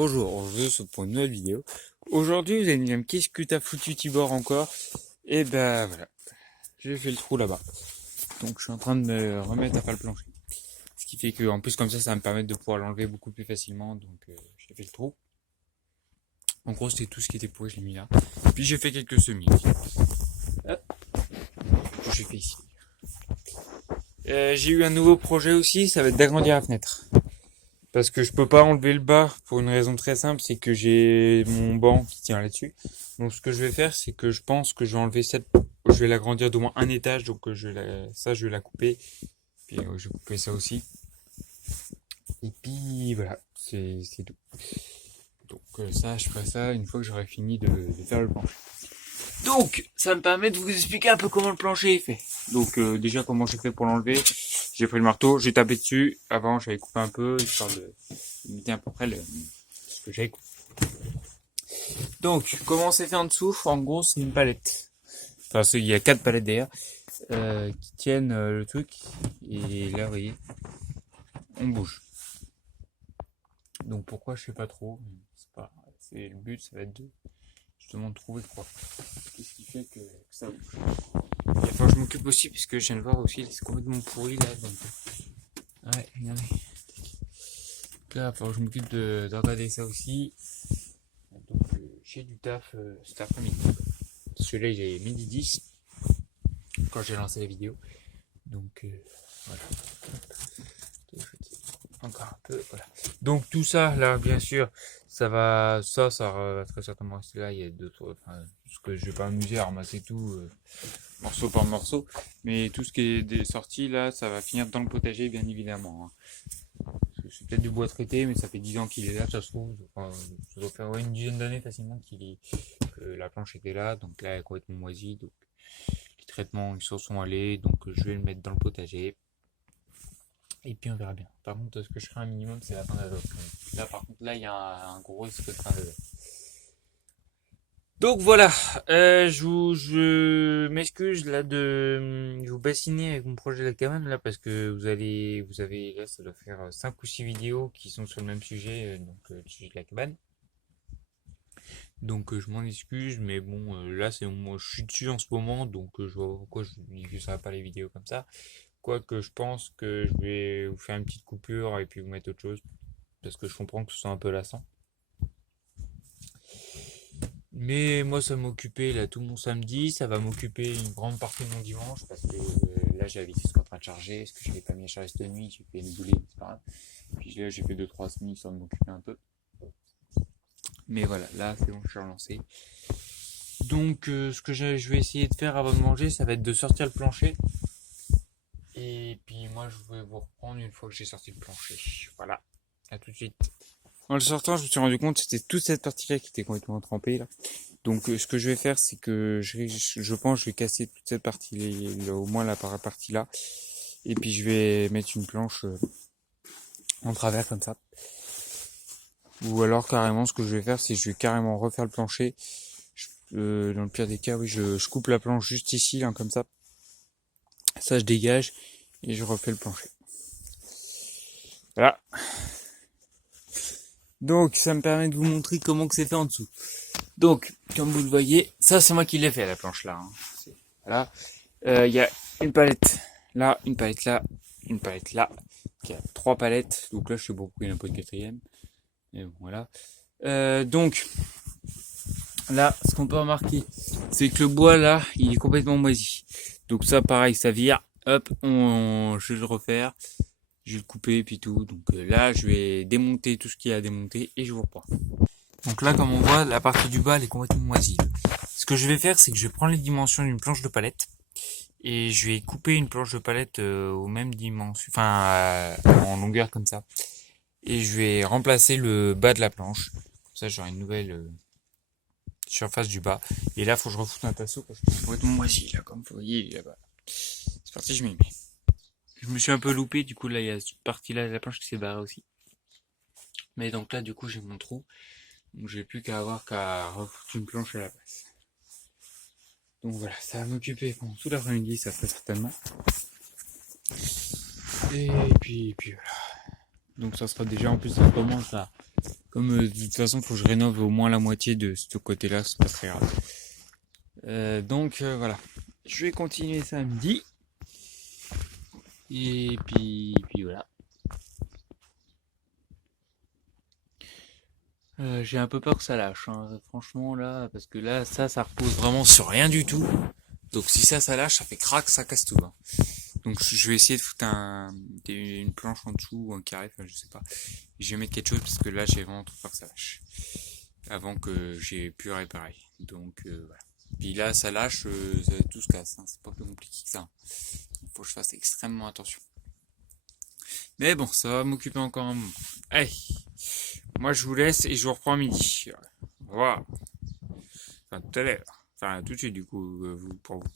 Bonjour, aujourd'hui c'est pour une nouvelle vidéo. Aujourd'hui vous allez me dire qu'est-ce que t'as foutu Tibor encore? Et ben voilà, j'ai fait le trou là-bas. Donc je suis en train de me remettre à faire le plancher. Ce qui fait que en plus comme ça va me permettre de pouvoir l'enlever beaucoup plus facilement. Donc j'ai fait le trou. En gros c'était tout ce qui était pourri, je l'ai mis là. Puis j'ai fait quelques semis aussi. Hop. Que j'ai fait ici. J'ai eu un nouveau projet aussi, ça va être d'agrandir la fenêtre. Parce que je peux pas enlever le bas pour une raison très simple, c'est que j'ai mon banc qui tient là-dessus. Donc ce que je vais faire, c'est que je pense que je vais enlever je vais l'agrandir d'au moins un étage, donc je vais la couper. Puis je vais couper ça aussi. Et puis voilà, c'est tout. Donc ça, je ferai ça une fois que j'aurai fini de faire le plancher. Donc ça me permet de vous expliquer un peu comment le plancher est fait. Donc déjà comment j'ai fait pour l'enlever. J'ai pris le marteau, j'ai tapé dessus. Avant j'avais coupé un peu, histoire de limiter à peu près ce que j'avais coupé. Donc comment c'est fait en dessous? En gros c'est une palette. Enfin il y a 4 palettes d'ailleurs qui tiennent le truc. Et là vous voyez, on bouge. Donc pourquoi je sais pas trop. C'est le but, ça va être de justement de trouver quoi. Qu'est-ce qui fait que ça bouge. Il va falloir que je m'occupe aussi parce que je viens de voir aussi, c'est complètement pourri là. Donc... ouais, regardez. Là, il va falloir que je m'occupe de regarder ça aussi. Donc j'ai du taf cet après-midi. Parce que là il est midi 10 quand j'ai lancé la vidéo. Donc voilà. Encore un peu, voilà. Donc tout ça là, bien sûr, ça va très certainement rester là. Il y a d'autres, parce que je vais pas m'amuser à ramasser tout morceau par morceau, mais tout ce qui est des sorties là, ça va finir dans le potager bien évidemment. Hein. C'est peut-être du bois traité, mais ça fait 10 ans qu'il est là, ça se trouve. Ça doit faire une dizaine d'années facilement que la planche était là, donc là elle est complètement moisie. Donc les traitements ils s'en sont allés, donc je vais le mettre dans le potager. Et puis on verra bien. Par contre, ce que je ferai un minimum, c'est la fin d'azote. Là, par contre, là, il y a un gros risque de fin d'azote. Donc voilà, je m'excuse là de vous bassiner avec mon projet de la cabane là parce que vous avez là, ça doit faire 5 ou 6 vidéos qui sont sur le même sujet, donc le sujet de la cabane. Donc je m'en excuse, mais bon, là c'est moi, je suis dessus en ce moment, donc je vois pas pourquoi je vous diffuserai pas les vidéos comme ça. Quoique je pense que je vais vous faire une petite coupure et puis vous mettre autre chose. Parce que je comprends que ce soit un peu lassant. Mais moi ça m'occupait là tout mon samedi, ça va m'occuper une grande partie de mon dimanche. Parce que là j'ai la vitesse en train de charger. Est-ce que je l'ai pas mis à charger cette nuit? J'ai fait une boulée, c'est pas grave. Puis là j'ai fait 2-3 semis histoire de m'occuper un peu. Mais voilà, là c'est bon, je suis relancé. Donc ce que je vais essayer de faire avant de manger, ça va être de sortir le plancher. Et puis moi je vais vous reprendre une fois que j'ai sorti le plancher. Voilà, à tout de suite. En le sortant, je me suis rendu compte que c'était toute cette partie-là qui était complètement trempée là. Donc ce que je vais faire, c'est que je pense que je vais casser toute cette partie, au moins la partie là. Et puis je vais mettre une planche en travers comme ça. Ou alors carrément ce que je vais faire, c'est que je vais carrément refaire le plancher. Dans le pire des cas, oui, je coupe la planche juste ici, là, comme ça. Ça je dégage et je refais le plancher. Voilà. Donc ça me permet de vous montrer comment que c'est fait en dessous. Donc comme vous le voyez, ça c'est moi qui l'ai fait la planche là. Hein. Voilà. Il y a une palette là, une palette là, une palette là. Il y a 3 palettes. Donc là je sais pas pourquoi il n'y en a pas une quatrième. Mais bon voilà. Donc là ce qu'on peut remarquer, c'est que le bois là, il est complètement moisi. Donc ça pareil, ça vire. Hop, je vais le refaire. Je vais le couper et puis tout. Donc là, je vais démonter tout ce qu'il y a à démonter et je vous reprends. Donc là, comme on voit, la partie du bas, elle est complètement moisie. Ce que je vais faire, c'est que je vais prendre les dimensions d'une planche de palette et je vais couper une planche de palette aux mêmes dimensions, enfin en longueur comme ça. Et je vais remplacer le bas de la planche. Comme ça, j'aurai une nouvelle surface du bas. Et là, faut que je refoute un tasseau parce que c'est complètement moisi là, comme vous voyez là-bas. C'est parti, je m'y mets. Je me suis un peu loupé, du coup là il y a cette partie là de la planche qui s'est barrée aussi. Mais donc là du coup j'ai mon trou. Donc j'ai plus qu'à refoutre une planche à la place. Donc voilà, ça va m'occuper pendant tout l'après-midi, ça fait certainement. Et puis voilà. Donc ça sera déjà en plus ça commence à Comme de toute façon, faut que je rénove au moins la moitié de ce côté-là, c'est pas très grave. Donc voilà, je vais continuer samedi. Et puis voilà. J'ai un peu peur que ça lâche, hein, franchement là, parce que là, ça repose vraiment sur rien du tout. Donc si ça lâche, ça fait crack, ça casse tout. Hein. Donc je vais essayer de foutre une planche en dessous ou un carré, enfin je sais pas. Je vais mettre quelque chose parce que là j'ai vraiment trop peur que ça lâche. Avant que j'ai pu réparer. Donc voilà. Puis là ça lâche, tout se casse. Hein. C'est pas plus compliqué que ça. Il faut que je fasse extrêmement attention. Mais bon, ça va m'occuper encore un moment. Allez, moi je vous laisse et je vous reprends à midi. Au revoir. Enfin tout à l'heure. Enfin tout de suite du coup, pour vous.